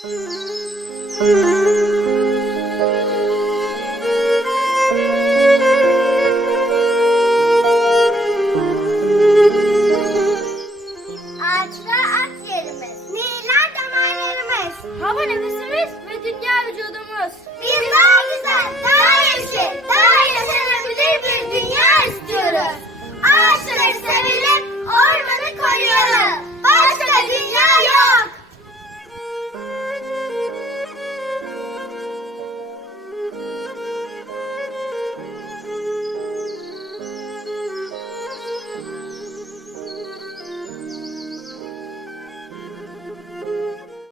Ağaçlar at yerimiz, nehirler damarlarımız, hava nefesimiz ve dünya vücudumuz. Biz daha güzel, daha yeşil, daha yaşanabilir bir dünya istiyoruz. Ağaçları sevelim.